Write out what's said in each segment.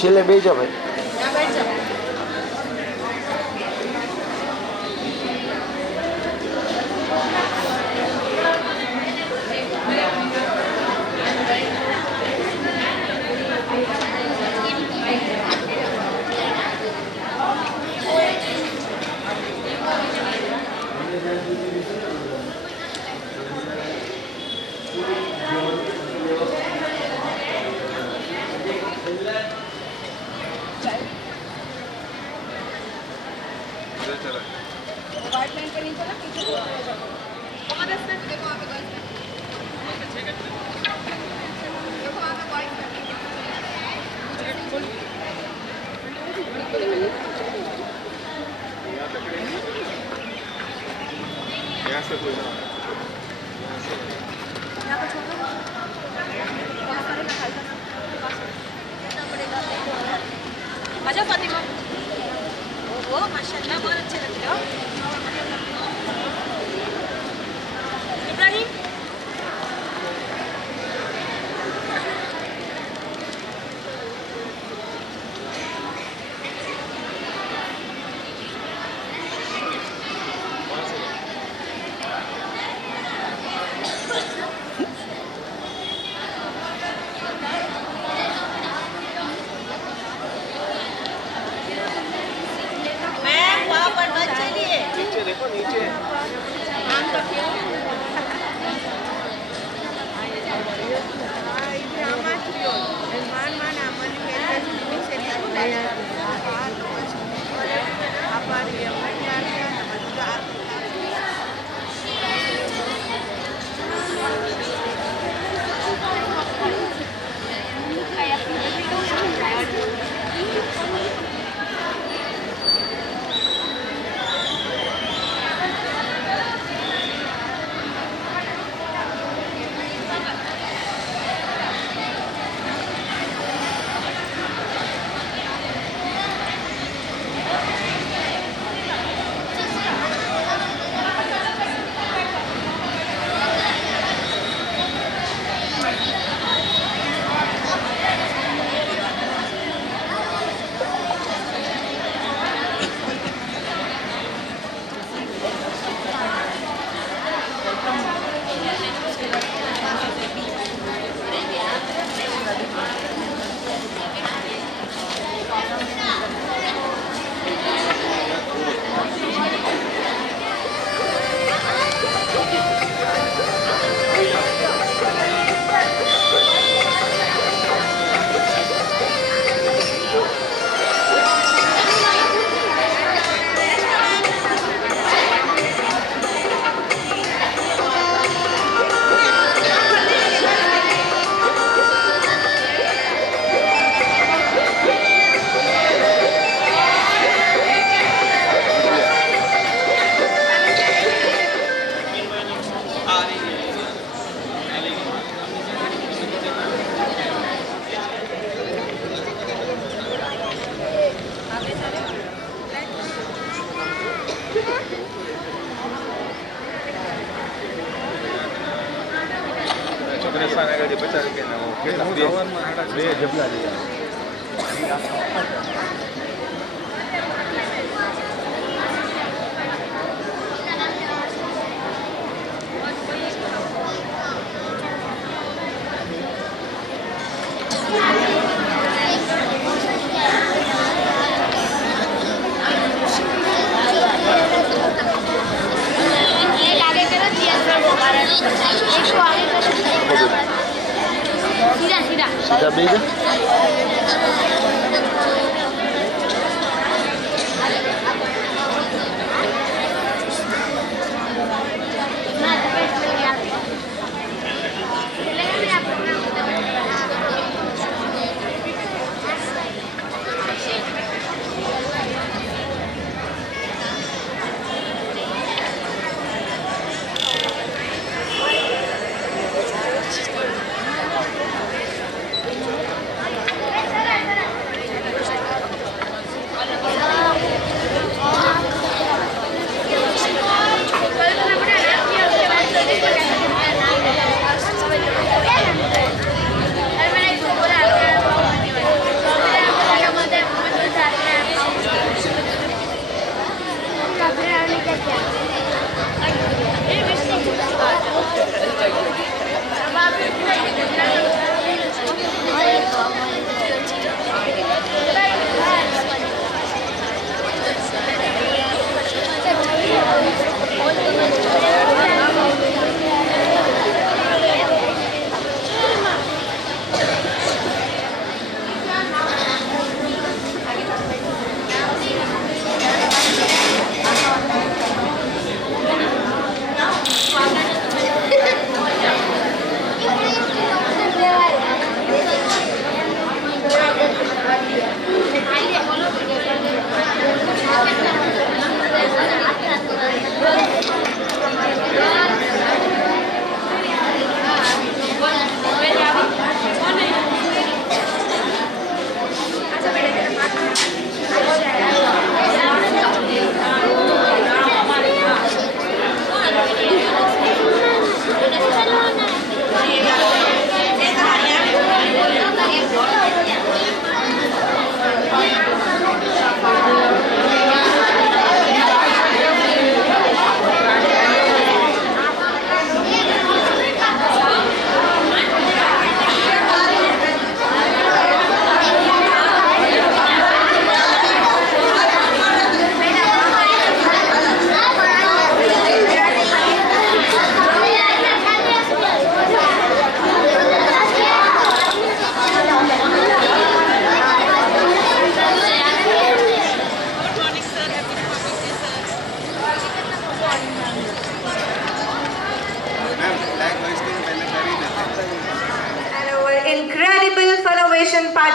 છેલ્લે બે જાવ ભાઈ. अच्छा फातिमा, ओह माशाल्लाह बहुत अच्छे लग रहे हो। इब्राहिम આજે 50 રૂપિયાના કેટલા બે જબલા લઈ सीधा भेज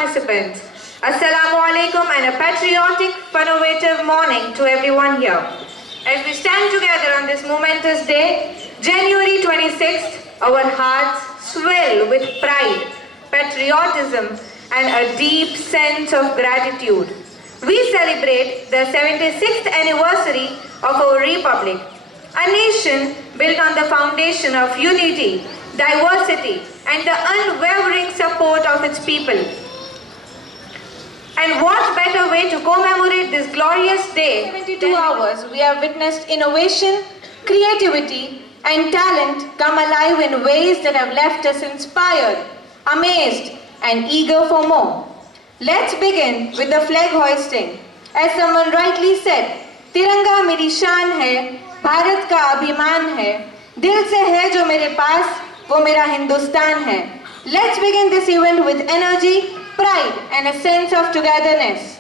Participants, Assalamu alaikum and a patriotic, innovative morning to everyone here. As we stand together on this momentous day, January 26th, our hearts swell with pride, patriotism and a deep sense of gratitude. We celebrate the 76th anniversary of our republic, a nation built on the foundation of unity, diversity and the unwavering support of its people. And what better way to commemorate this glorious day? 72 hours, we have witnessed innovation, creativity, and talent come alive in ways that have left us inspired, amazed, and eager for more. Let's begin with the flag hoisting. As someone rightly said, तिरंगा मेरी शान है, भारत का अभिमान है, दिल से है जो मेरे पास, वो मेरा हिंदुस्तान है. Let's begin this event with energy, pride and a sense of togetherness.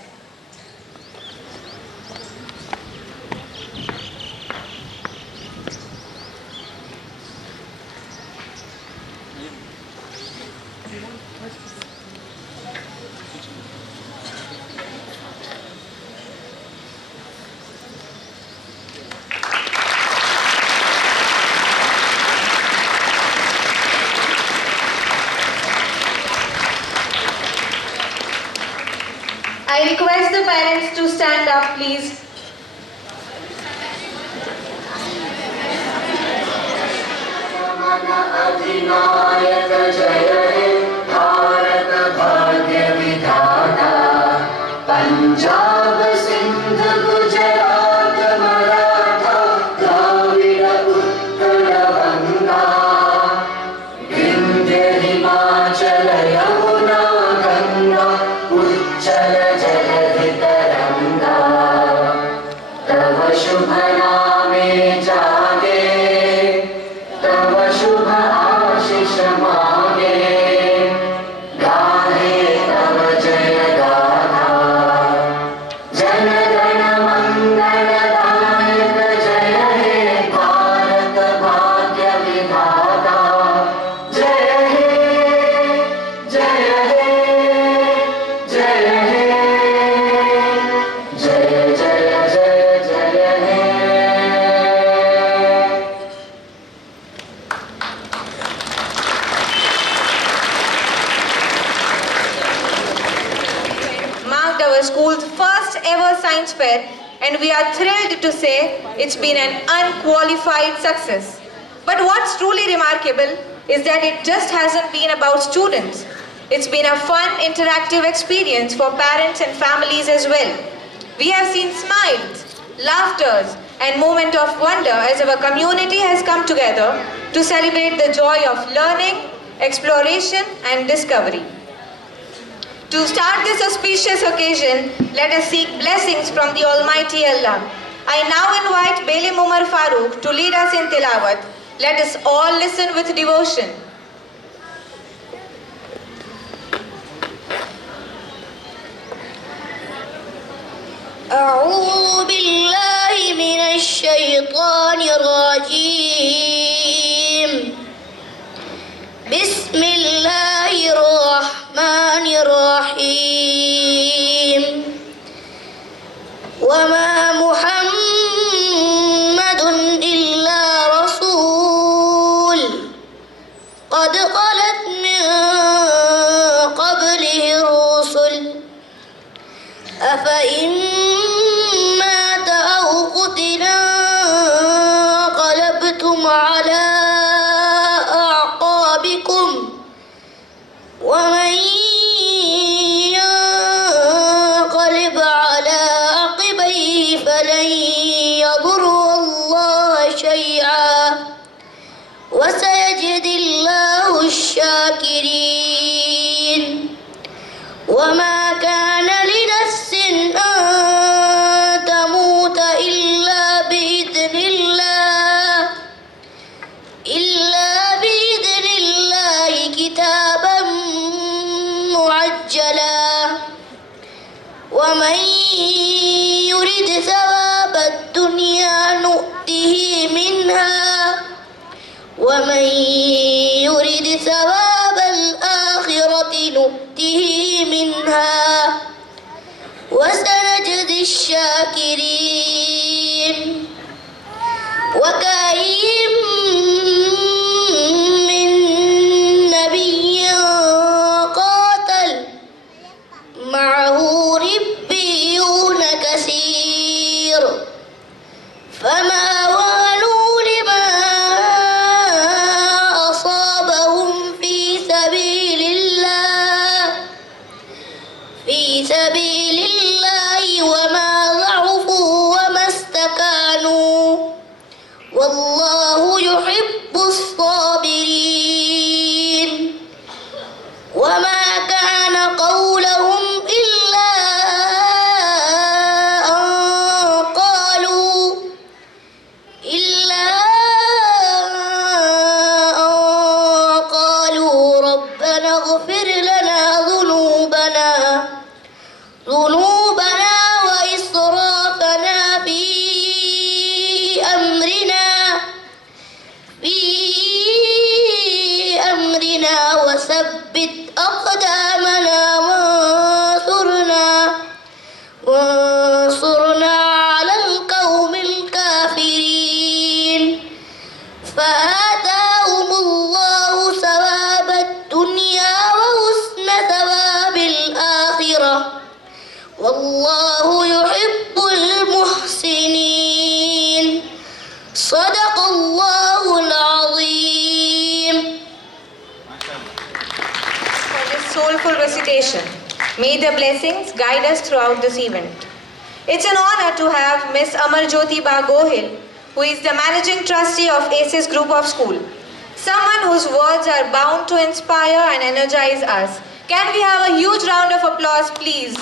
I request the parents to stand up, please. अधिनायक जय पंजाब सिंध गुजरात मराठा द्राविड़ उत्कल गंगा विंध्य हिमाचल यमुना गंगा उच्चल जलधि तरंगा तव शुभ नामे जागे तव शुभ आशीष मांगे गाहे तव जय गाथा जन गण मंगलदायक जय हे भारत भाग्य विधाता जय हे जय हे जय हे जय जय जय जय हे Marked our school's first ever science fair, and we are thrilled to say it's been an unqualified success. But what's truly remarkable is that it just hasn't been about students. It's been a fun, interactive experience for parents and families as well. We have seen smiles, laughters, and moments of wonder as our community has come together to celebrate the joy of learning, exploration, and discovery. To start this auspicious occasion, let us seek blessings from the Almighty Allah. I now invite Belim Umar Farooq to lead us in Tilawat. Let us all listen with devotion. أعوذ بالله من الشيطان الرجيم بسم الله الرحمن الرحيم وما محمد إلا رسول قد خلت من قبله الرسل أفإن مات أو قتلا انقلبتم على أعقابكم ومن ينقلب على عقبيه فلن يضر الله شيئا وسيجزي الله الشاكرين وما كان لنفس أن تموت إلا بإذن الله كتابا معجلا ومن يرد ثواب الدنيا نؤته منها ومن يرد ثواب الآخرة نؤته منها وسنجزي الشاكرين وكأين من نبي قاتل معه ربيون كثير فما وهنوا لما أصابهم في سبيل الله وما ضعفوا وما استكانوا والله يحب الصابرين وما كان قولهم إلا أن قالوا ربنا اغفر لنا ذنوبنا وإسرافنا في أمرنا وثبت أقدامنا وانصرنا على القوم الكافرين فآتاهم الله ثواب الدنيا وحسن ثواب الآخرة والله يحب المحسنين صدق الله العظيم. For this soulful recitation, May the blessings guide us throughout this event. It's an honor to have Miss Amarjyoti Ba Gohil, who is the Managing Trustee of ACES Group of School. Someone whose words are bound to inspire and energize us. Can we have a huge round of applause, please?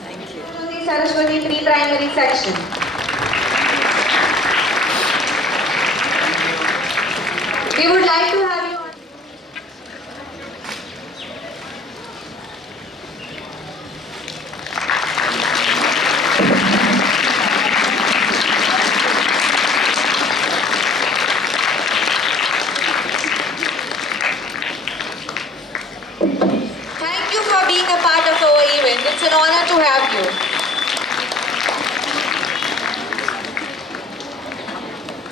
Thank you. To the Saraswati Pre-Primary section. We would like to have you on. Thank you for being a part of our event. It's an honor to have you.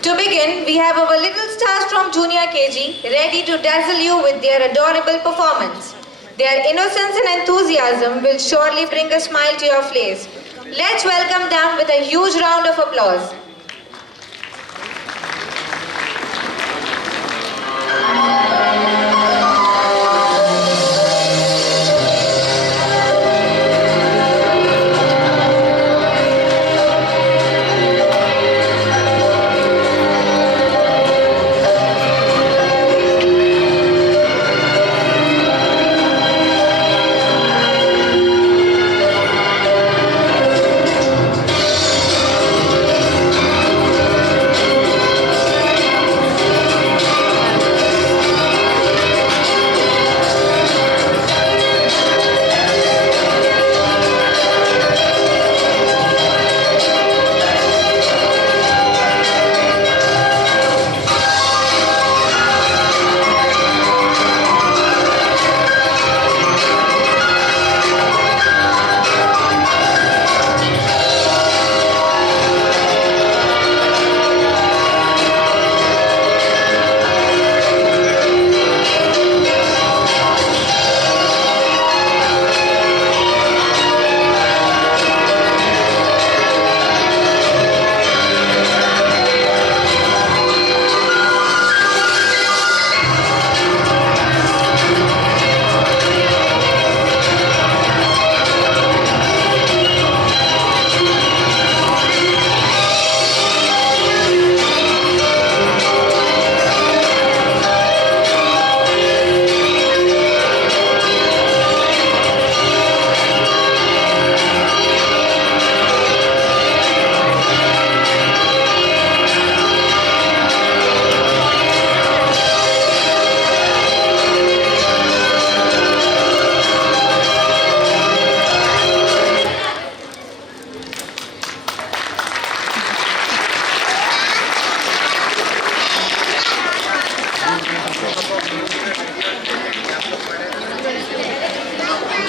To begin, we have our little stars from Junior KG ready to dazzle you with their adorable performance. Their innocence and enthusiasm will surely bring a smile to your face. Let's welcome them with a huge round of applause.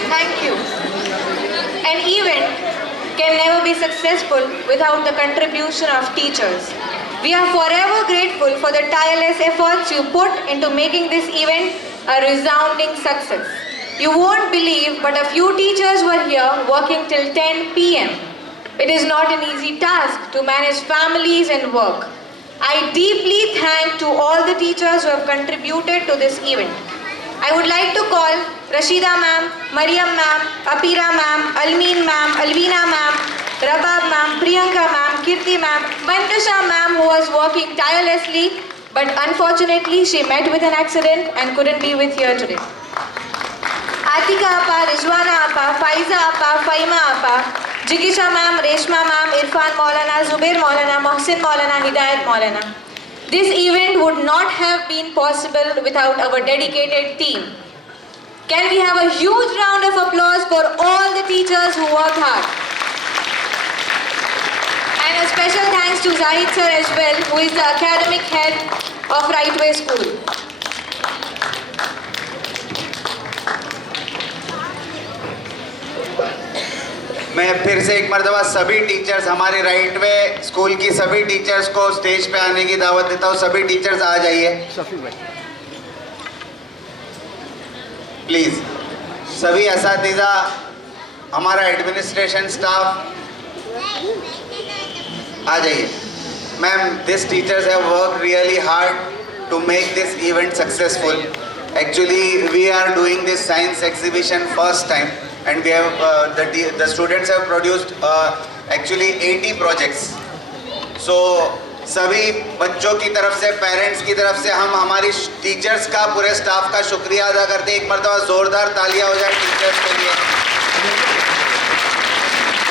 Thank you. An event can never be successful without the contribution of teachers. We are forever grateful for the tireless efforts you put into making this event a resounding success. You won't believe, but a few teachers were here working till 10 p.m. It is not an easy task to manage families and work. I deeply thank to all the teachers who have contributed to this event. I would like to call Rashida ma'am, Mariam ma'am, Apira ma'am, Almeen ma'am, Alvina ma'am, Rabab ma'am, Priyanka ma'am, Kirti ma'am, Mantasha ma'am, who was working tirelessly, but unfortunately she met with an accident and couldn't be with here today. Atika Appa, Rizwana Appa, Faiza Appa, Faima Appa, Jigisha ma'am, Reshma ma'am, Irfan Maulana, Zubair Maulana, Mohsin Maulana, Hidayat Maulana. This event would not have been possible without our dedicated team. Can we have a huge round of applause for all the teachers who work hard? And a special thanks to Zahid sir as well, who is the academic head of Rightway School. मैं फिर से एक मरतबा सभी teachers, हमारे right way school की सभी teachers को स्टेज पे आने की दावत देता हूँ. सभी टीचर्स आ जाइए प्लीज. सभी असातिज़ा, हमारा एडमिनिस्ट्रेशन स्टाफ आ जाइए. Ma'am, this teachers have work really hard to make this event successful. Actually, we are doing this science exhibition first time, and we have the students have produced actually 80 projects. So सभी बच्चों की तरफ से, parents की तरफ से हम हमारी टीचर्स का, पूरे स्टाफ का शुक्रिया अदा करते हैं। एक मरतबा जोरदार तालियां हो जाए टीचर्स के लिए।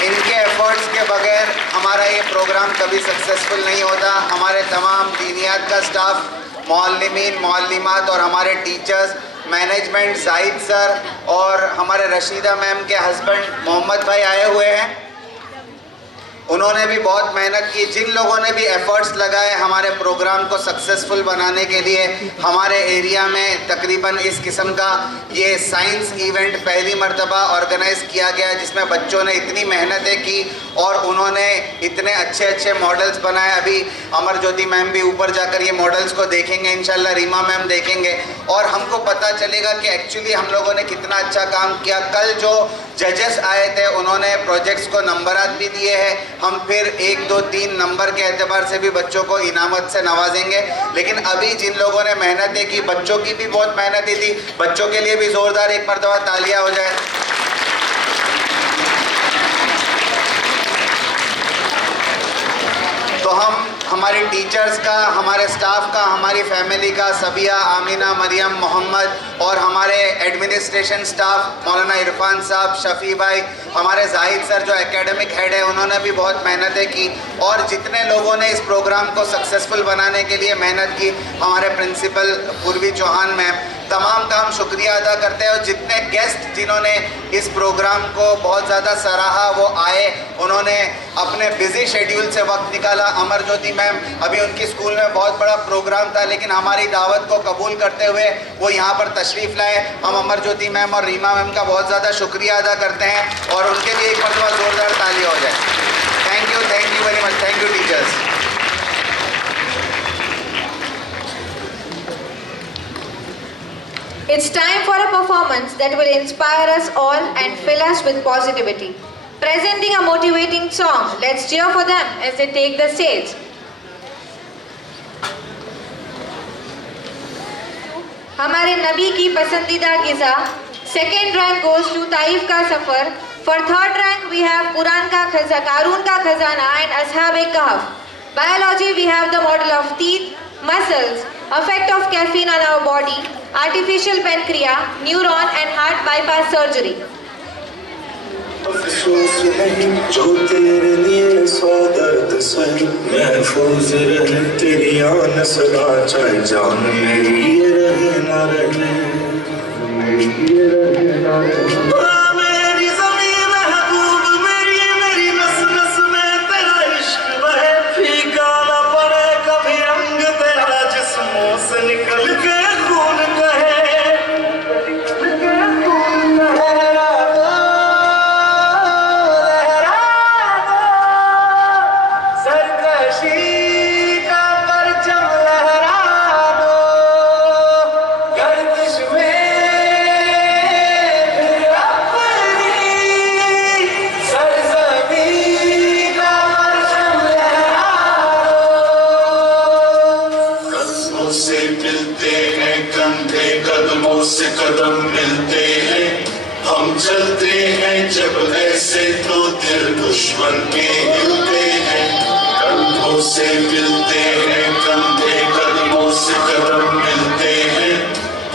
इनके एफर्ट्स के बगैर हमारा ये प्रोग्राम कभी सक्सेसफुल नहीं होता। हमारे तमाम दीनियात का स्टाफ, मौल्लिमीन, मौल्लिमात और हमारे टीचर्स, मैनेजमेंट, जाहिद सर और हमारे रशीदा मैम के हस्बैंड मोहम्मद भाई आए हुए हैं। उन्होंने भी बहुत मेहनत की। जिन लोगों ने भी एफर्ट्स लगाए हमारे प्रोग्राम को सक्सेसफुल बनाने के लिए, हमारे एरिया में तकरीबन इस किस्म का ये साइंस इवेंट पहली मर्तबा ऑर्गेनाइज किया गया, जिसमें बच्चों ने इतनी मेहनतें की और उन्होंने इतने अच्छे अच्छे मॉडल्स बनाए। अभी अमर ज्योति मैम भी ऊपर जाकर ये मॉडल्स को देखेंगे, इंशाल्लाह रीमा मैम देखेंगे, और हमको पता चलेगा कि एक्चुअली हम लोगों ने कितना अच्छा काम किया। कल जो जजेस आए थे उन्होंने प्रोजेक्ट्स को नंबरात भी दिए हैं। हम फिर 1, 2, 3 नंबर के एतबार से भी बच्चों को इनामत से नवाजेंगे। लेकिन अभी जिन लोगों ने मेहनतें की, बच्चों की भी बहुत मेहनतें थी, बच्चों के लिए भी जोरदार एक मरतबा तालियां हो जाए। तो हम हमारी टीचर्स का, हमारे स्टाफ का, हमारी फैमिली का, सबिया, आमिना, मरियम, मोहम्मद और हमारे एडमिनिस्ट्रेशन स्टाफ, मौलाना इरफान साहब, शफ़ी भाई, हमारे जाहिद सर जो एकेडमिक हेड है, उन्होंने भी बहुत मेहनतें की। और जितने लोगों ने इस प्रोग्राम को सक्सेसफुल बनाने के लिए मेहनत की, हमारे प्रिंसिपल पूर्वी चौहान मैम, तमाम का हम शुक्रिया अदा करते हैं। और जितने गेस्ट जिन्होंने इस प्रोग्राम को बहुत ज़्यादा सराहा वो आए, उन्होंने अपने बिजी शेड्यूल से वक्त निकाला। अमर ज्योति मैम, अभी उनकी स्कूल में बहुत बड़ा प्रोग्राम था, लेकिन हमारी दावत को कबूल करते हुए वो यहाँ पर तशरीफ़ लाए। हम अमर ज्योति मैम और रीमा मैम का बहुत ज़्यादा शुक्रिया अदा करते हैं और उनके लिए एक मरतबा ज़ोरदार तालियां हो जाए। Thank you very much. Thank you teachers. It's time for a performance that will inspire us all and fill us with positivity. Presenting a motivating song, let's cheer for them as they take the stage. हमारे नबी की पसंदीदा Giza, second rank goes to Taif का सफ़र. For third rank we have Quran का कारून का खजाना and असहाब कहफ. Biology we have the model of teeth, muscles, effect of caffeine on our body, artificial pancreas, neuron and heart bypass surgery. अफसोस नहीं जो तेरे लिए सौ दर्द सही, महफूज रहे तेरी आन सदा, चाहे जान मेरी ये रहे ना रहे, मेरी ये रहे ना रहे। मेरी ज़मीं महबूब मेरी नस नस में तेरा इश्क बहे, फीका ना पड़े कभी रंग तेरा, जिस्मों से निकल के खून कहे। कदमों से कदम मिलते हैं, हम चलते हैं जब ऐसे तो दिल दुश्मन के हिलते हैं। कंधों से मिलते हैं कंधे, कदमों से कदम मिलते हैं,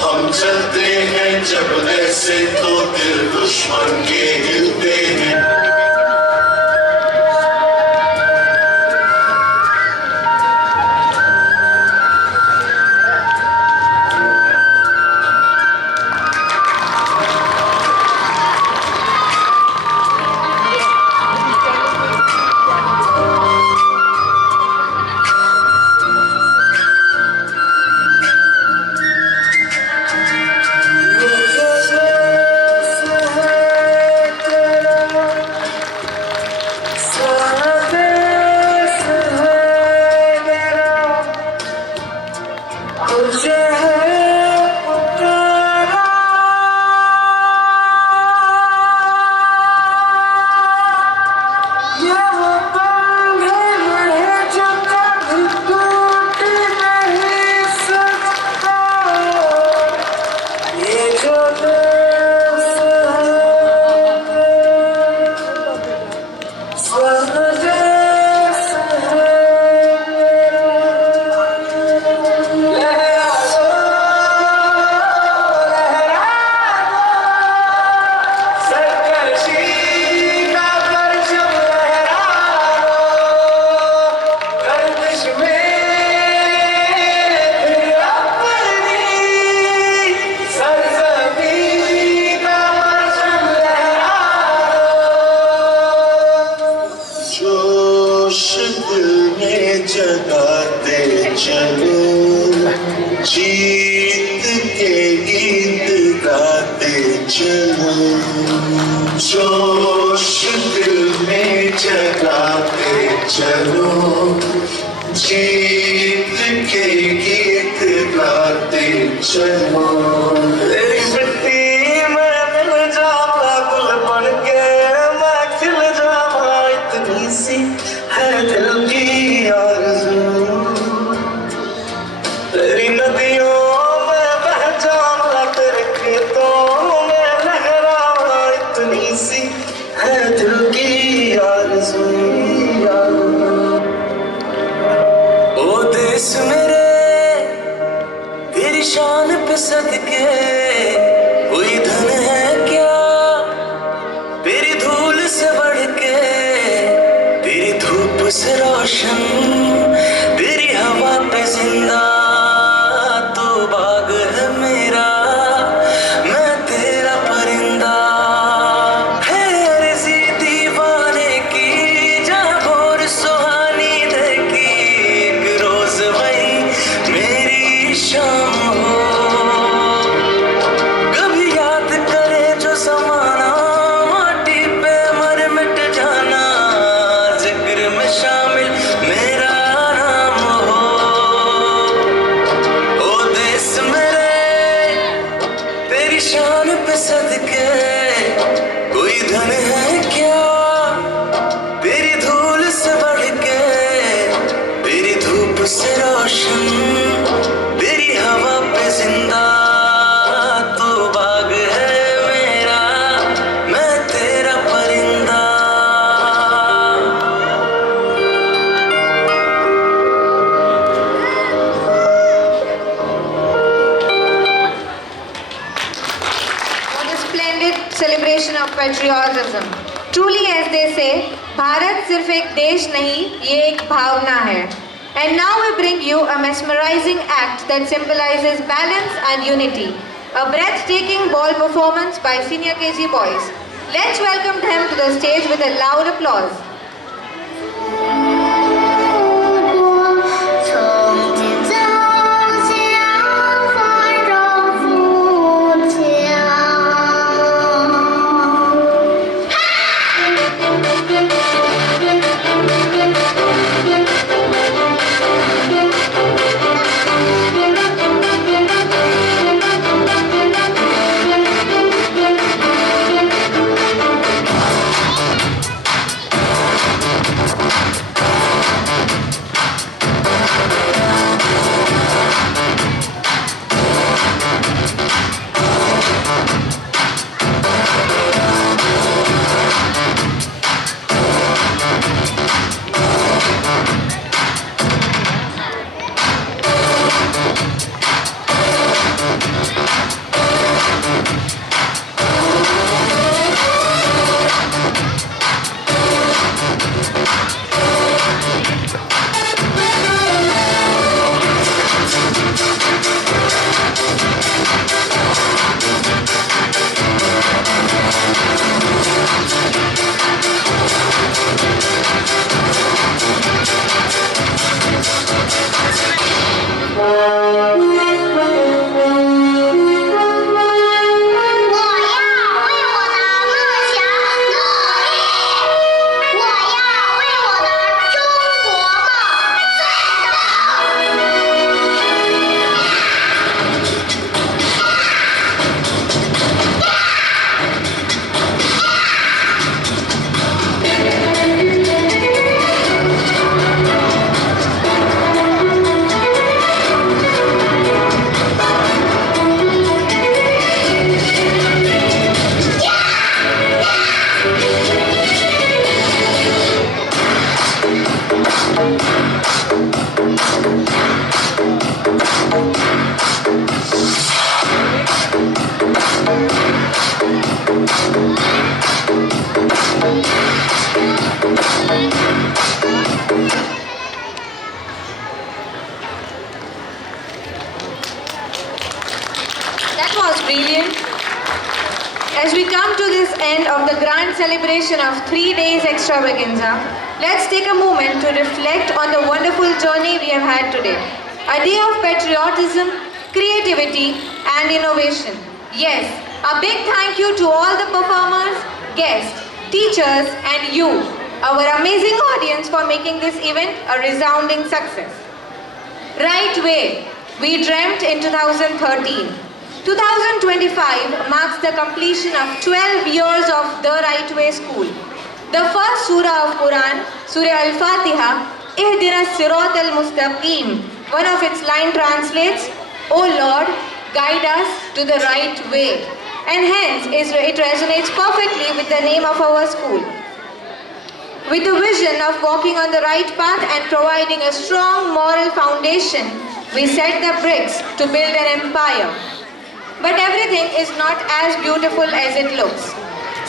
हम चलते हैं जब ऐसे तो दिल दुश्मन के हिलते हैं। जोश दिल में जगाते चलो, जीत के गीत गाते चलो। तेरी मिट्टी में मिल जाऊंगा गुल बन के, मैं खिल जाऊंगा, इतनी सी है दिल की आरज़ू। तेरी नदियों में बह जाऊंगा, तेरे खेतों में लहराऊंगा, इतनी सी है दिल की आरज़ू। ओ देश मेरे तेरी शान पे सदके, कोई धन है क्या तेरी धूल से बढ़ के, तेरी धूप से रोशन, तेरी हवा पे जिंदा, तू बाग है मेरा, मैं तेरा परिंदा। है अर्ज़ी दीवाने की, जहाँ भोर सुहानी देखी, एक रोज वही मेरी शाम हो। कभी याद करे जो ज़माना, माटी पे मर मिट जाना, जिक्र में शामिल मेरा नाम हो। ओ देश मेरे तेरी शान पे सदके, कोई धन है क्या तेरी धूल से बढ़ के, तेरी धूप से रोशन, तेरी हवा पे जिंदा, तू बाग है मेरा, मैं तेरा परिंदा। What a splendid celebration of patriotism. Truly, as they say, Bharat सिर्फ एक देश नहीं, ये एक भावना है. And now we bring you a mesmerizing act that symbolizes balance and unity. A breathtaking ball performance by senior KG boys. Let's welcome them to the stage with a loud applause. That was brilliant. As we come to this end of the grand celebration of 3 days extravaganza, let's take a moment to reflect on the wonderful journey we have had today. A day of patriotism, creativity and innovation. Yes, a big thank you to all the performers, guests, teachers, and you, our amazing audience, for making this event a resounding success. Right way, we dreamt in 2013. 2025 marks the completion of 12 years of the Right Way School. The first surah of Quran, Surah Al-Fatiha, Ihdina Sirat al-Mustaqim, one of its line translates, O Lord, guide us to the right way. And hence, it resonates perfectly with the name of our school. With the vision of walking on the right path and providing a strong moral foundation, we set the bricks to build an empire. But everything is not as beautiful as it looks.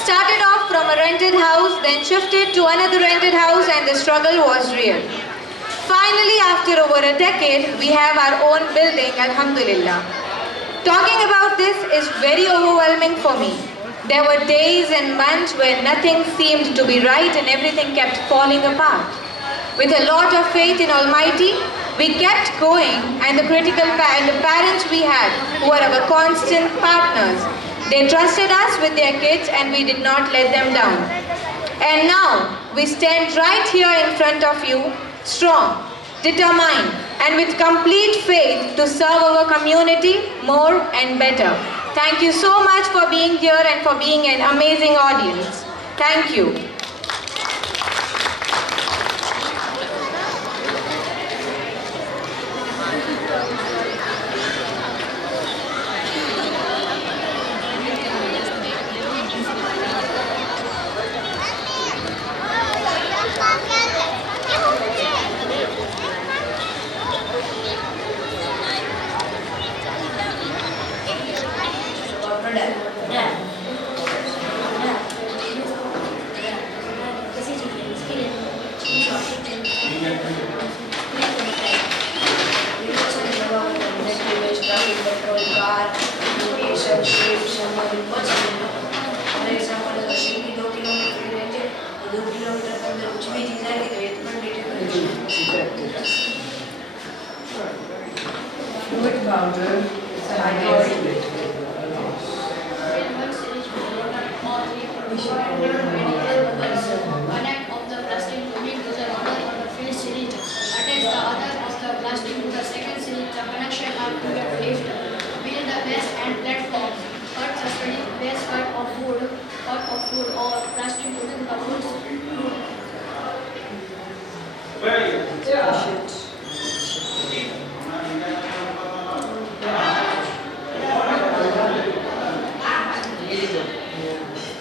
Started off from a rented house, then shifted to another rented house, and the struggle was real. Finally, after over a decade, we have our own building, Alhamdulillah. Talking about this is very overwhelming for me. There were days and months where nothing seemed to be right and everything kept falling apart. With a lot of faith in Almighty, we kept going, and the parents we had, who were our constant partners, they trusted us with their kids and we did not let them down. And now, we stand right here in front of you, strong, determined, and with complete faith to serve our community more and better. Thank you so much for being here and for being an amazing audience. Thank you.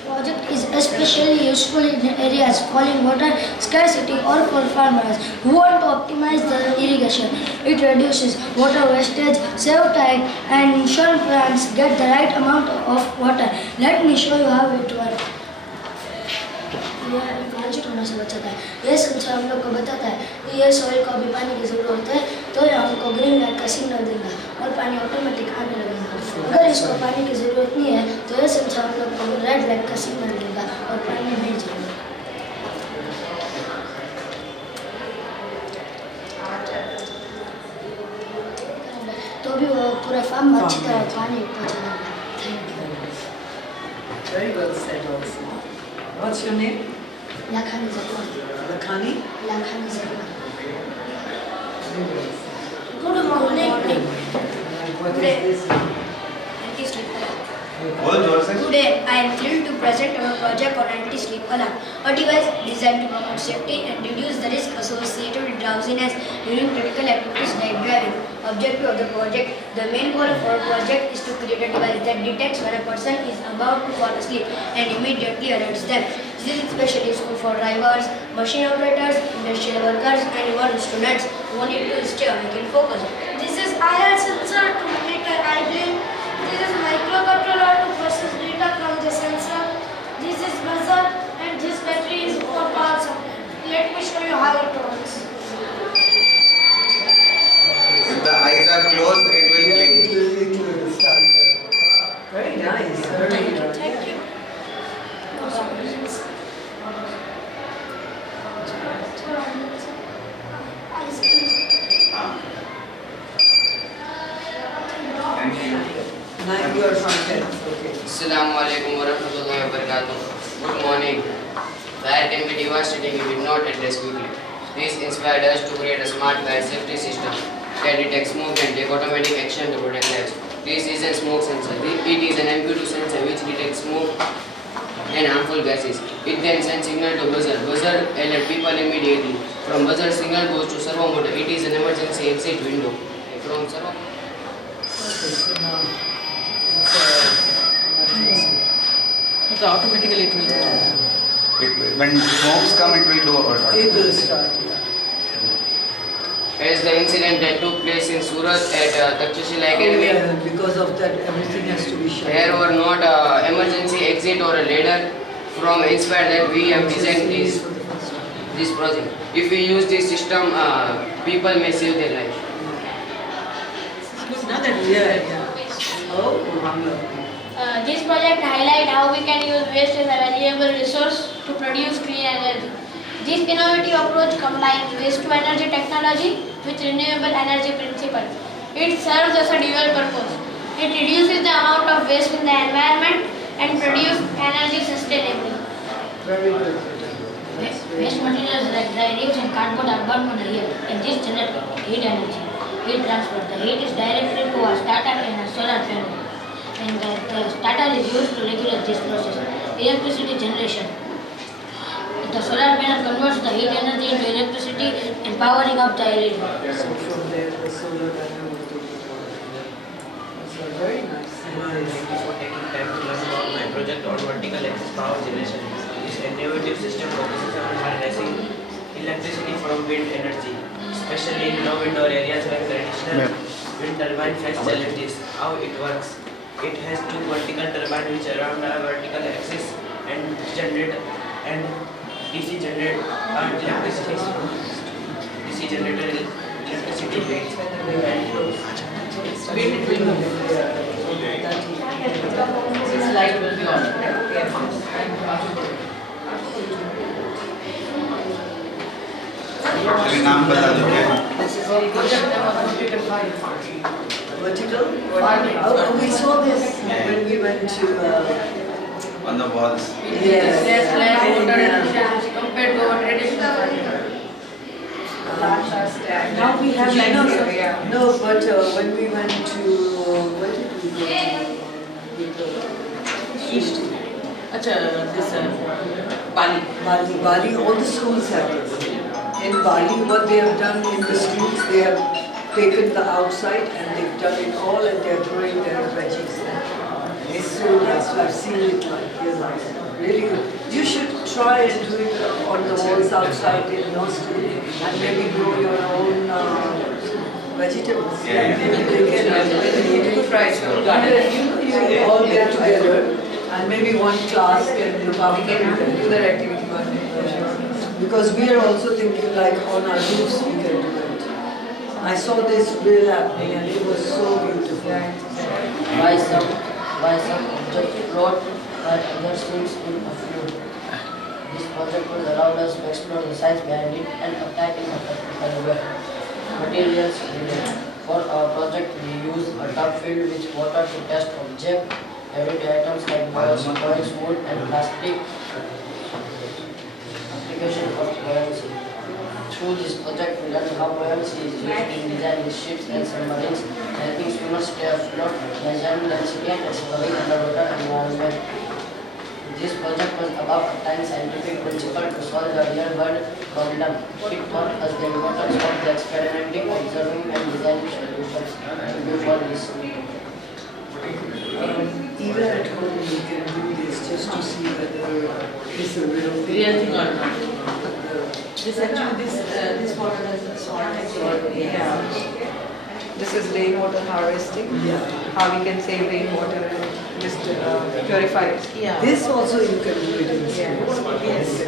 Project is especially useful in areas falling water scarcity or for farmers who want to optimize the irrigation. It reduces water wastage, save time, and ensure plants get the right amount of water. Let me show you how it works. यह project होने से बचाता है। ये संचार हम लोग को बताता है कि ये सॉइल को अभी पानी की ज़रूरत है, तो ये हमको ग्रीन लाइट का सिग्नल देगा और पानी ऑटोमेटिक आने लगेगा। अगर इसको पानी की ज़रूरत नहीं है तो ये संचार हम लोग को रेड लाइट का सिग्नल देगा और पानी नहीं जाएगा। तो भी वो पूरा फार्म में अच्छी तरह पानी पहुँचाएगा। Very well said also. What's your name? Lakhani Zakwan. Lakhani? Lakhani Zakwan. Good morning. What is this? Today, I am thrilled to present our project on anti-sleep alarm, a device designed to promote safety and reduce the risk associated with drowsiness during critical activities like driving. Objective of the project: the main goal of our project is to create a device that detects when a person is about to fall asleep and immediately alerts them. This is especially useful for drivers, machine operators, industrial workers, and even students who need to stay awake and focus. This is IR sensor to monitor idling. This is microcontroller to process data from the sensor. This is buzzer, and this battery is for power supply. Let me show you how it works. If the eyes are closed, it will blink. Very nice. Thank you. Now you are from 10th. Okay. Assalamu alaikum warahmatullahi wabarakatuh. Good fire can be devastating if it not addressed quickly. This inspired us to create a smart fire safety system that detects smoke and take automatic action to protect lives. This is a smoke sensor. It is an MQ2 sensor which detects smoke and harmful gases. It then sends signal to buzzer. Buzzer alert people immediately. From buzzer, signal goes to servo motor. It is an emergency exit window. From servo. Okay, so now it's so automatically it will go. When smokes come, it will do. It will start. As the incident that took place in Surat at Takshashila Academy, Because of that, everything has to be shut. there were not emergency exit or a ladder. From Inspire that we have designed this project. If we use this system, people may save their life. Now that oh, This project highlights how we can use waste as a valuable resource to produce clean energy. This innovative approach combines waste to energy technology with renewable energy principles. It serves as a dual purpose. It reduces the amount of waste in the environment and produces energy sustainably. very good. Waste materials like dry leaves and cardboard are burned on the air, and this generates heat energy. Heat transfer. The heat is directed to a starter and a solar panel, and the starter is used to regulate this process. Electricity generation. The solar panel converts the heat energy into electricity and powering up the LED. So from there, the solar panel will do it. So very nice. Thank you for taking time to learn about my project on vertical axis power generation. This innovative system focuses on harnessing electricity from wind energy, especially in low wind or areas where traditional wind turbine face challenges. How it works? It has two vertical turbines which are around a vertical axis and generate and DC generator electricity. DC generator electricity rates This light will be on. अभी नाम बता दो क्या? This is vertical farming. Vertical farming. Oh, we saw this when we went to. On the walls. Yes. compared to our traditional Now we have no, but when we went to where did we go to? East. Acha, this Bali. Bali, all the schools have this. In Bali, what they have done in the schools, they have taken the outside and they've done it all and they're growing their veggies there. It's so nice. I've seen it like really good. You should try and do it on the walls outside in your school and maybe grow your own vegetables. Maybe they can. You all get together and maybe one class can look after it and do that activity. Because we are also thinking like on our roofs we can do it. I saw this drill happening and it was so beautiful. By some object float while other things will float. This project will allow us to explore the science behind it and apply it in a practical way. Materials needed. For our project we use a tub filled with water to test object, everyday items like balls, toys, wood and plastic. Application of buoyancy. Through this project, we learn how buoyancy is used in designing ships and submarines, helping swimmers stay afloat, measuring density and exploring underwater environment. This project was about applying scientific principle to solve a real-world problem. It taught us the importance of the experimenting, observing, and designing solutions. Thank you for listening. Even at home you can do this just to see whether it's a real thing or not. This actually, this water is salt. Yeah. This is rainwater harvesting. Yeah. How we can save rainwater and just purify it. Yeah. This also you can do it in schools. Yes.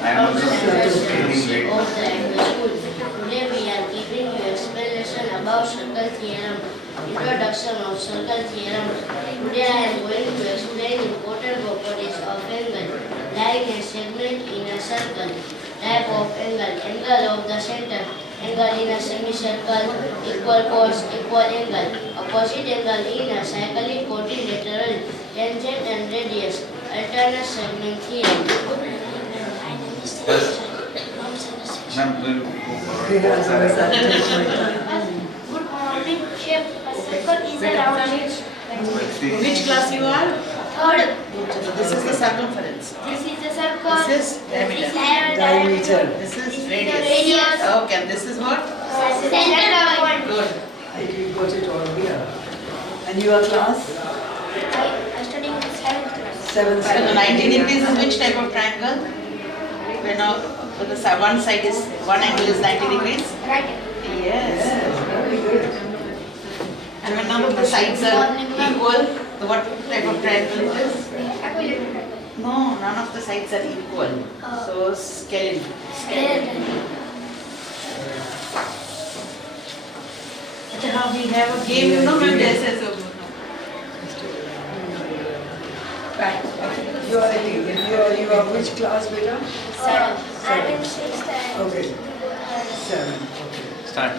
I am also feeling great. Today we are giving you explanation about circle theorem. Introduction of circle theorem. Today I am going to explain important properties of angle. Like a segment in a circle. Type of angle. Angle of the center. Angle in a semicircle. Equal cos. Equal angle. Opposite angle in a cyclic quadrilateral. Tangent and radius. Alter Fairness segment theorem. Ma'am, will go Good morning. Shape a circle is a round shape. Which class you are? Third. This is the circumference. This is the circle. This is diameter. Diameter. This is Radius. radius. Okay, and this is what? Center point. Good. I got it all here. And your class? I study in 7th class. 7th. So the 90 degrees is which type of triangle? When one side is, one angle is 90 degrees? Right. Yes. Very good. And when none of the sides are equal, so what type of triangle it is? No, none of the sides are equal. So skeleton. How we have a game, you know, when this is You are which class, beta? 7. I'm in 6th and Okay. 7. Okay. start.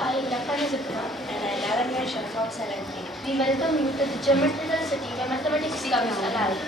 I Lakan is and I 11 years from 17. We welcome you to the geometrical city where mathematics comes alive.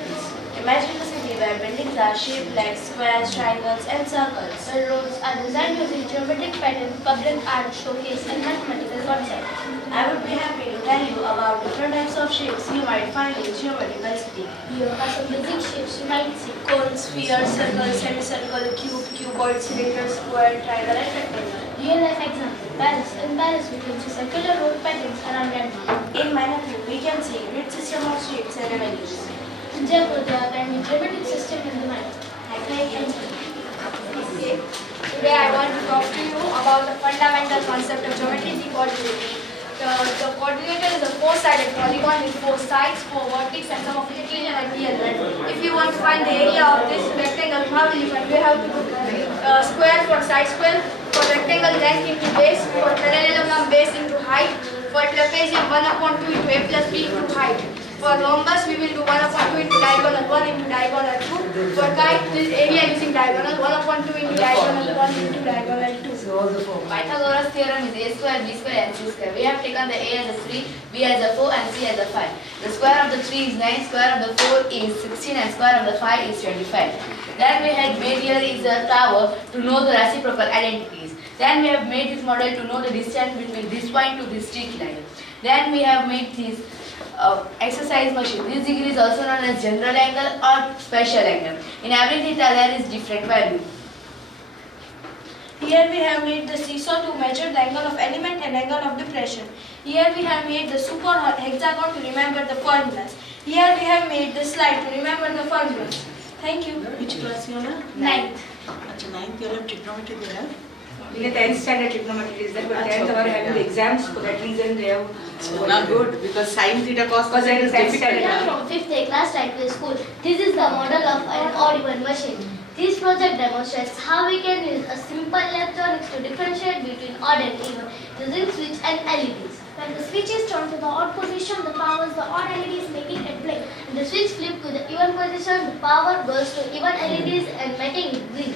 Imagine a city where buildings are shaped like squares, triangles, and circles. Where roads are designed using geometric patterns, public art showcase, and mathematical concepts. I would be happy to tell you about different types of shapes you might find in geometrical city. Here are some basic shapes you might see: cone, sphere, circle, semicircle, cube, cuboid, cylinder, square, triangle, and rectangle. Real life example: Paris. In Paris, we can see circular road patterns around landmarks. In Manhattan, we can see grid system of shapes and avenues. In Jaipur, there are many geometric systems in the mind. Today, I want to talk to you about the fundamental concept of geometry, the coordinator. The coordinator is a four-sided polygon with four sides, four vertices, and some of its equation at the other end. If you want to find the area of this rectangle, how will you find? We have to put square for side square, for rectangle length into base, for parallelogram base into height, for trapezium 1/2 into a plus b into height. For rhombus, we will do 1/2 into diagonal 1 into diagonal 2. For kite, this area using diagonal 1/2 into diagonal 1 into diagonal 2. Pythagoras theorem is a square, b square, and c square. We have taken the a as a 3, b as a 4, and c as a 5. The square of the 3 is 9, square of the 4 is 16, and square of the 5 is 25. Then we had made here is a tower to know the reciprocal identities. Then we have made this model to know the distance between this point to this street line. Then we have made this exercise machine. This degree is also known as general angle or special angle. In every theta there is different value. Here we have made the seesaw to measure the angle of element and angle of depression. Here we have made the super hexagon to remember the formulas. Here we have made the slide to remember the formulas. Thank you. Which class you are? 9th. Achha, 9th you have trigonometry they have? In the 10th standard trigonometry is that, but 10th are having the exams, for that reason they have. Not good, because sin theta cos Because theta that is is 10th difficult. standard. From 5th A class right to school. This is the model of an odd even machine. This project demonstrates how we can use a simple electronics to differentiate between odd and even using switch and LEDs. When the switch is turned to the odd position, the power the odd LEDs making it blink. When the switch flipped to the even position, the power goes to even LEDs and making it green.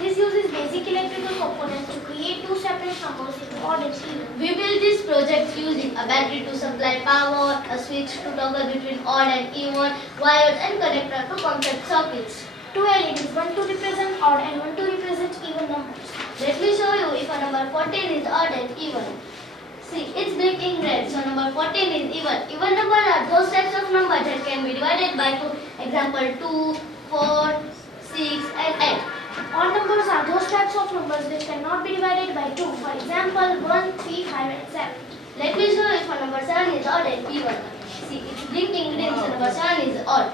This uses basic electrical components to create two separate numbers in odd and even. We built this project using a battery to supply power, a switch to toggle between odd and even, wires and connector to contact circuits. Two LEDs, one to represent odd and one to represent even numbers. Let me show you if a number 14 is odd and even. See, it's blinking red, so number 14 is even. Even numbers are those types of numbers that can be divided by 2. Example 2, 4, 6 and 8. Odd numbers are those types of numbers which cannot be divided by 2. For example, 1, 3, 5 and 7. Let me show you if a number 7 is odd and even. See, it's blinking green, so number 7 is odd.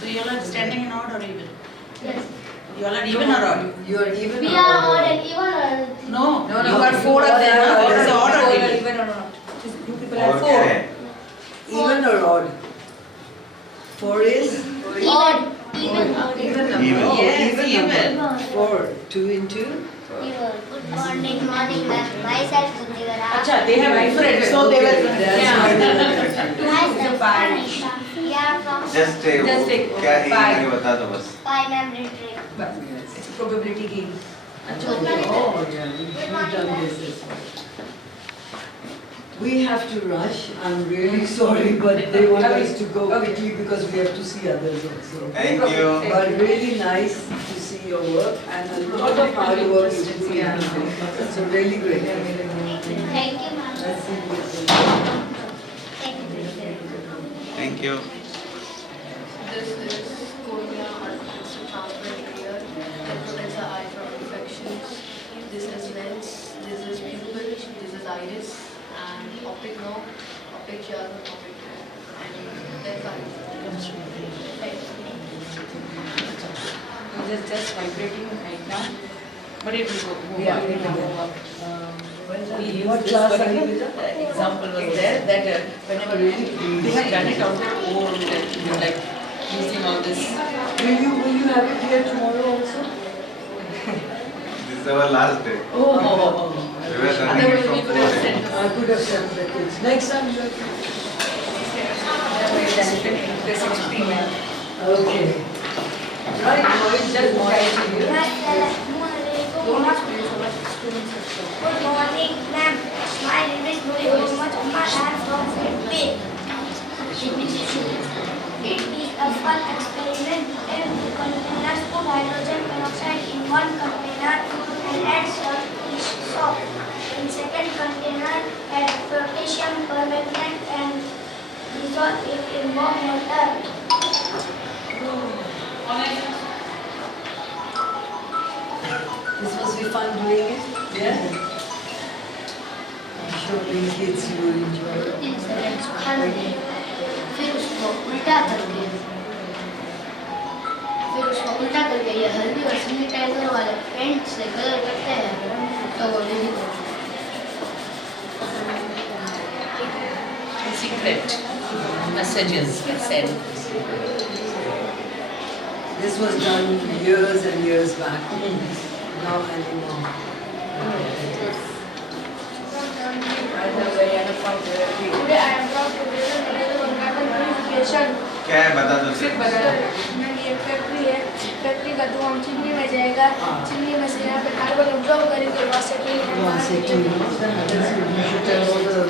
So you all are standing in odd or even? Yes. You all are even or odd? You are even We or are odd? odd and even or No, you are 4 of them. What is odd or even? Even or not? You people और are क्या 4. है? Even or odd? 4 is? odd. Even. Even number. Even. Oh, Yes, even even. number. 4. 2 into? Even. Good morning, ma'am. Myself, Kunjivara. Acha, they have different, so they will. That's why they are different. Myself, Anisha. Yeah, from Just take क्या है ये बता दो बस. pi memory trick. But it's a probability game. Oh, yeah. You've done this as well. We have to rush. I'm really sorry, but they want us to go quickly because we have to see others also. Thank you. But really nice to see your work and a lot of hard work you do. So really great. Thank you, ma'am. Thank you. This is cornea artificial transparent clear that protects the eye from infections. This is lens, this is pupil, this is iris, and optic nerve, optic chiasm, optic nerve, and that's Just vibrating right now, but it will go. Yeah, it will go up. We used this particular example was there that whenever they have done it on their own, like using all this. Will you have it here tomorrow also? This is our last day. Oh. We were running it from 4 days. I could have sent the kids. Next time you have Okay. Right, Mohit, just try to you. Good morning, ma'am. My name is Muhammad Umar. I am from grade 3. It is a fun experiment. If the containers put hydrogen peroxide in one container and add salt. In second container, add potassium permanganate and dissolve it in warm water. This must be fun doing it. Yeah? I'm sure the kids will enjoy it. फिर उसको उल्टा करके ये हल्दी और sanitiser वाले paint से colour करते हैं तो वो Secret messages sent. This was done years and years back. Not anymore. Today I am proud to present another carbon purification. क्या है बता दो सर. ये फैक्ट्री है. फैक्ट्री का धुआं चिमनी में जाएगा. चिमनी में से यहाँ पे कार्बन ऑब्जॉर्व करेंगे. वहाँ से You should tell all the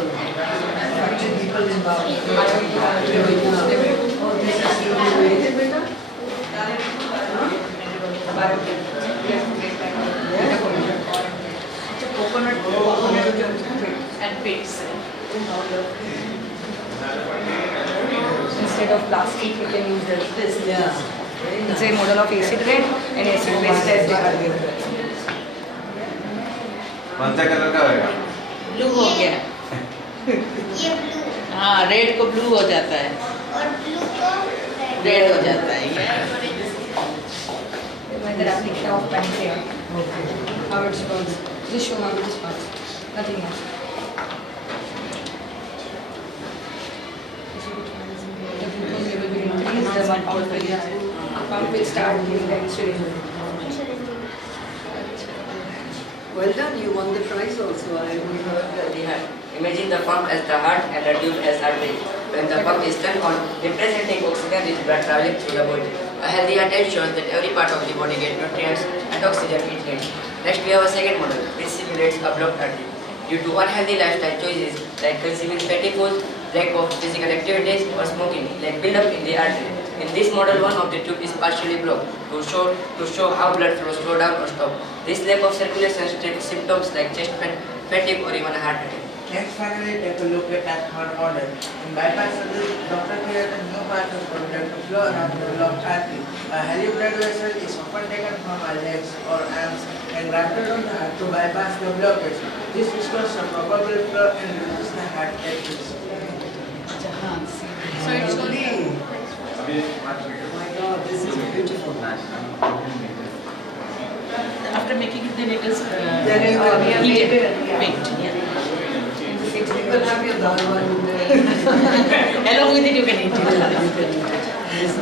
factory people about it. Oh, this is really great. Coconut and pits. Instead of plastic, we can use this. Yeah. It's a model of acid rain and acid base test. कौन सा colour का होगा? Blue हो गया. ये blue हाँ, red को blue हो जाता है. और ब्लू को रेड हो जाता है. When the application of paint here. Okay. How it works. Just show how it works. Nothing else. The glucose level will increase, the pump will start giving the insulin. Well done, you won the prize also. I only heard that. Imagine the pump as the heart and the tube as artery. When the pump is turned on, representing oxygen-rich blood traveling through the body. A healthy heart ensures that every part of the body gets nutrients and oxygen it needs. Next, we have a second model, which simulates a blocked artery. Due to unhealthy lifestyle choices like consuming fatty foods, lack of physical activities, or smoking, like build-up in the artery. In this model, one of the tube is partially blocked to show how blood flow slow down or stop. This lack of circulation triggers symptoms like chest pain, fatigue, or even a heart attack. Next, finally, take a look at our model. In bypass surgery, doctor created a new part of blood to flow around the blocked artery. A heavy blood vessel is often taken from our legs or arms and grafted on the heart to bypass the blockage. This restores the proper blood flow and reduces the heart attack risk. So it's only. Oh my God, this is beautiful. After making it, then it is Then you can heated. yeah. Baked. Yeah. You can have your dal one in there. Along with it, you can eat it.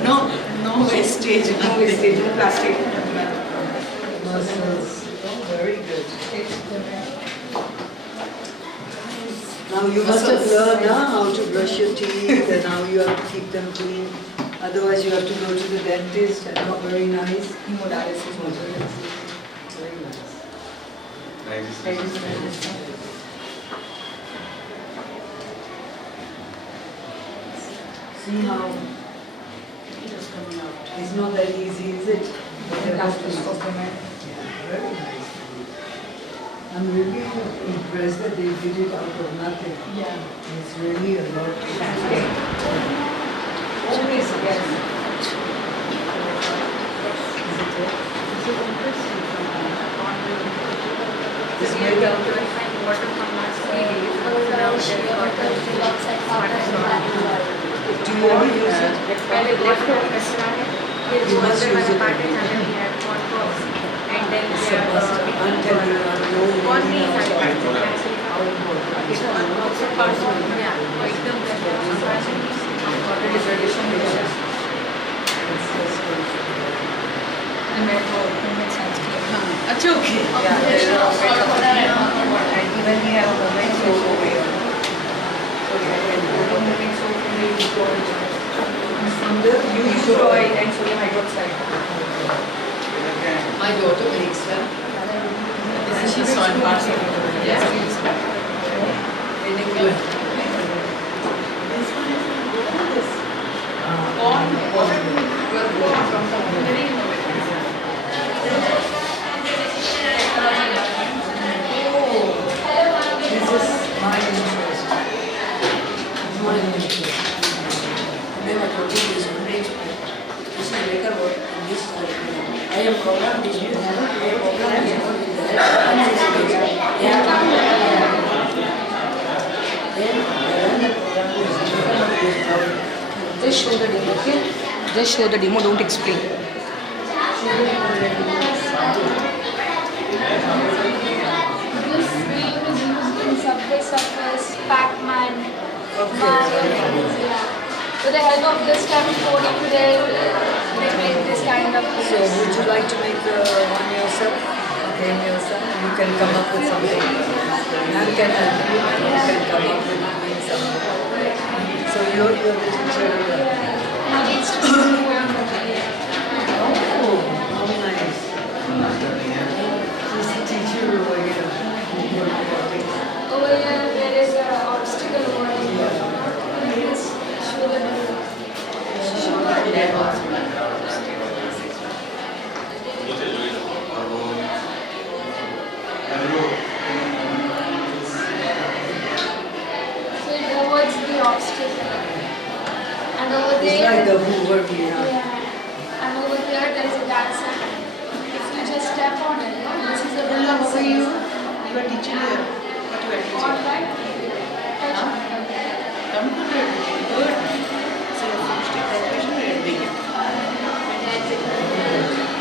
No wastage. No wastage, no plastic. Muscles. Oh, very good. Now you must have learned how to brush your teeth and how you have to keep them clean. Otherwise you have to go to the dentist and not very nice. Hemodialysis. Very nice. Like this. See how it is coming out. It's not that easy, is it? Very nice. I'm really impressed that they did it out of nothing. Yeah. It's really a lot. Always yes. This made out of water from last 3 days. Do you ever use it? You must use it every day. And then अच्छा okay. Yeah, and even we have a movement soap over here. So we have a movement soap from the used oil and sodium hydroxide. My daughter makes them. She saw in Barcelona. Yes. Very good. Corn, water, from some very innovative. This is my interest. My interest. Never continue this break. This is maker work. This I am program this year. I am program this year with the help of participants. Then I run the program with this problem. Just show the demo, okay? Just show the demo, don't explain. This game is used in Subway Surfers, Pac-Man, Mario, yeah. With the help of this kind of coding, they make this kind of games. So would you like to make one yourself? Game yourself? You can come up with something. None can help you. You can come up with doing something. So you're the teacher. Now it's to Oh, how nice. She's the teacher over here. over here there is an obstacle over here. Just show the So it avoids the obstacle. And over It's there, like the Hoover we have. yeah. And over there there is a dancer. If you just step on it, this is a How dancer. are you? You are teaching here. What you are teaching? Alright. Computer. Good. So you finished your preparation or you're doing it?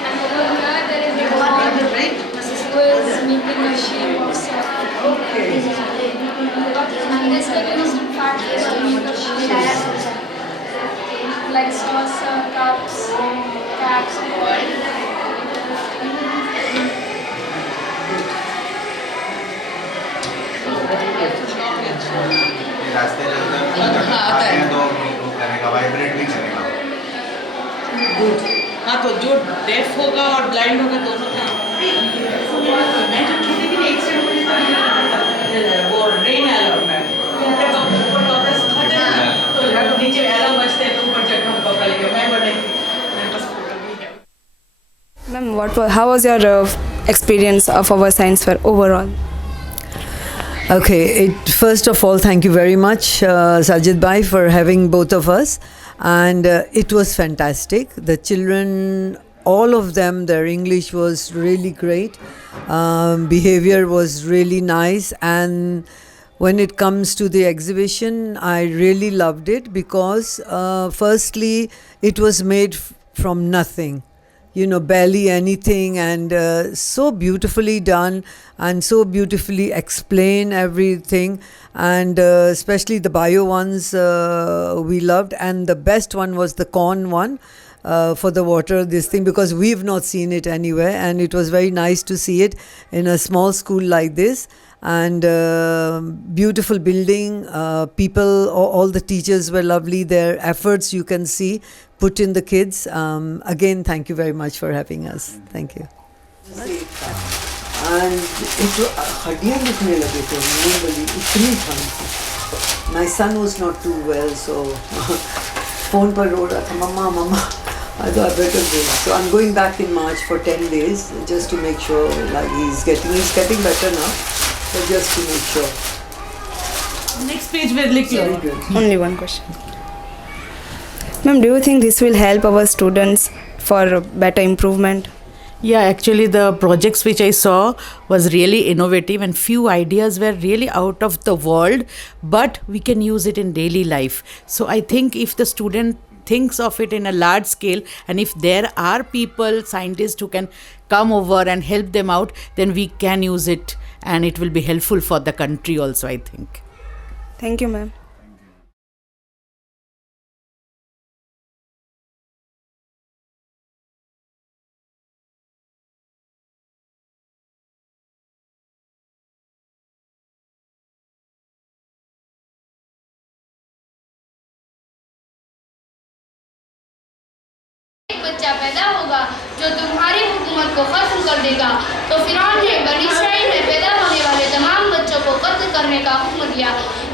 And over here there is a You boy are the right? who is making a shape of circle. Okay. And this can be used in factories to make a shape. Like saucer, cups, caps, ये रास्ते चलते आगे तो करेगा vibrate भी करेगा हाँ तो जो डेफ होगा और ब्लाइंड होगा दोनों का मैं जो खेती की एक साइड मुझे वो रेन अलाउड है ऊपर कपड़े सुखाते हैं तो नीचे अलाउ बचते हैं तो ऊपर जाकर हम कपड़ा लेके मैं बनाई मेरे पास फोटो भी है Ma'am, how was your experience of our science fair overall? Okay, first of all, thank you very much, Sajid Bhai, for having both of us. And it was fantastic. The children, all of them, their English was really great. Behavior was really nice. And when it comes to the exhibition, I really loved it because, firstly, it was made from nothing. You know, barely anything, and so beautifully done and so beautifully explain everything, and especially the bio ones we loved, and the best one was the corn one for the water, this thing, because we've not seen it anywhere, and it was very nice to see it in a small school like this. And beautiful building, people, all the teachers were lovely, their efforts you can see put in the kids. Again, thank you very much for having us. Thank you. And हड्डियाँ दुखने लगे थे normally, इतनी ठंड थी. My son was not too well, so phone पर रो रहा था, मम्मा मम्मा. I thought I better go. So I'm going back in March for 10 days just to make sure like he's getting better now, but just to make sure. Next page very clear. Very good. Only one question. Ma'am, do you think this will help our students for better improvement? Yeah, actually the projects which I saw was really innovative and few ideas were really out of the world, but we can use it in daily life. So I think if the student thinks of it in a large scale, and if there are people, scientists who can come over and help them out, then we can use it and it will be helpful for the country also, I think. Thank you, ma'am. बच्चा पैदा होगा जो तुम्हारी हुकूमत को खत्म कर देगा। तो फिरौन ने बनी इसराइल में पैदा होने वाले तमाम बच्चों को कत्ल करने का हुक्म दिया।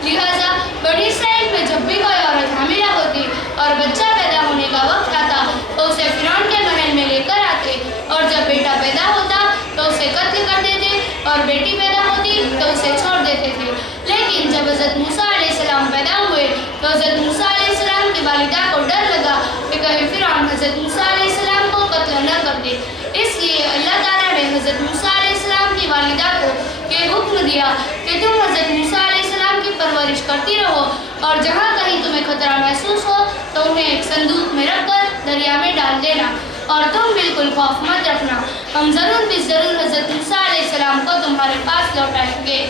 लिहाजा बनी इसराइल में जब भी कोई औरत हामिला होती और बच्चा पैदा होने का वक्त आता तो उसे फिरौन के महल में लेकर आते, और जब बेटा पैदा होता तो उसे कत्ल कर देते, और बेटी पैदा होती तो उसे छोड़ देते थे। लेकिन जब हज़रत मूसा अलैहिस्सलाम पैदा हुए तो हज़रत मूसा अलैहिस्सलाम की वालिदा को डर लगा कि कहीं फिरौन हज़रत मूसा अलैहिस्सलाम को कत्ल न कर दे। इसलिए अल्लाह ताला ने हज़रत मूसा अलैहिस्सलाम की वालिदा को ये हुक्म दिया कि तुम हज़रत मूसा अलैहिस्सलाम की परवरिश करती रहो, और जहाँ कहीं तुम्हें खतरा महसूस हो तो उन्हें एक संदूक में रखकर दरिया में डाल देना, और तुम बिल्कुल खौफ मत रखना, हम ज़रूर भी ज़रूर हज़रत मूसा अलैहिस्सलाम को तुम्हारे पास लौटाएंगे।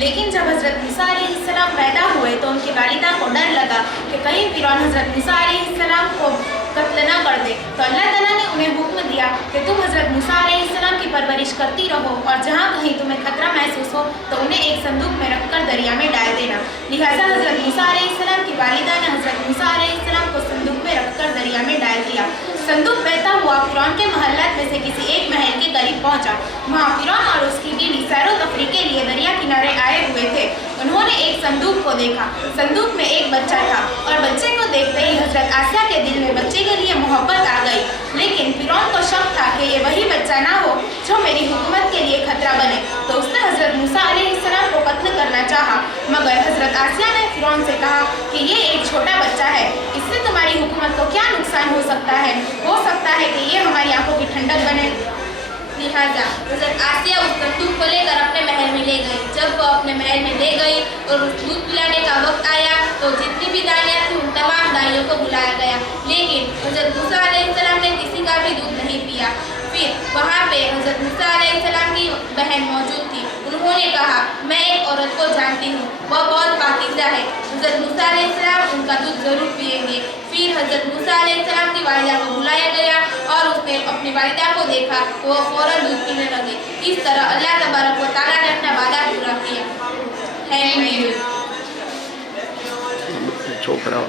लेकिन जब हज़रत मूसा अलैहिस्सलाम पैदा हुए तो उनकी वालिदा को डर लगा कि कहीं फिरौन हज़रत मूसा अलैहिस्सलाम को कत्ल न कर दे। तो अल्लाह ताला ने उन्हें हुक्म दिया कि तुम हज़रत मूसा अलैहिस्सलाम की परवरिश करती रहो, और जहाँ कहीं तुम्हें खतरा महसूस हो तो उन्हें एक संदूक में रखकर दरिया में डाल देना। लिहाजा हज़रत मूसा अलैहिस्सलाम की वालिदा ने हज़रत मूसा अलैहिस्सलाम को संदूक में रखकर दरिया में डाल दिया। संदूक बहता हुआ फिरौन के महल्लात में से किसी एक महल के करीब पहुंचा। वहाँ फिरौन और उसकी बीवी सैरो तफरी के लिए दरिया किनारे आए हुए थे। उन्होंने एक संदूक को देखा। संदूक में एक बच्चा था, और बच्चे को देखते ही हज़रत आसिया के दिल में बच्चे के लिए मोहब्बत आ गई। लेकिन फिरौन को शक था कि ये वही बच्चा ना हो जो मेरी हुकूमत के लिए खतरा बने, तो उसने हज़रत मूसा अलैहिस्सलाम को कत्ल करना चाहा। मगर हज़रत आसिया ने फिरौन से कहा कि ये एक छोटा बच्चा है, इससे तुम्हारी हुकूमत को क्या नुकसान हो सकता है? हो सकता है कि ये हमारी आंखों की ठंडक बने। लिहाजा हज़रत आसिया उस संदूक को लेकर अपने महल में ले गई। जब वो अपने महल में ले गई और उस दूध पिलाने का वक्त आया तो जितनी भी दाइयाँ थी उन तमाम दाइयों को बुलाया गया, लेकिन हज़रत मूसा अलैहिस्सलाम ने किसी का भी दूध नहीं पिया। फिर वहाँ पे हज़रत मूसा अलैहिस्सलाम की बहन मौजूद थी। उन्होंने कहा, मैं एक औरत को जानती हूँ, वह बहुत पाकीज़ा है, हज़रत मूसा अलैहिस्सलाम उनका दूध ज़रूर पिएंगे। फिर हज़रत मूसा अलैहिस्सलाम की वालिदा को बुलाया गया और उसने अपनी वालिदा को देखा तो वह फ़ौरन दूध पीने लगे। इस तरह अल्लाह तबारक व तआला ने अपना वादा पूरा किया। Thank you. छोकरा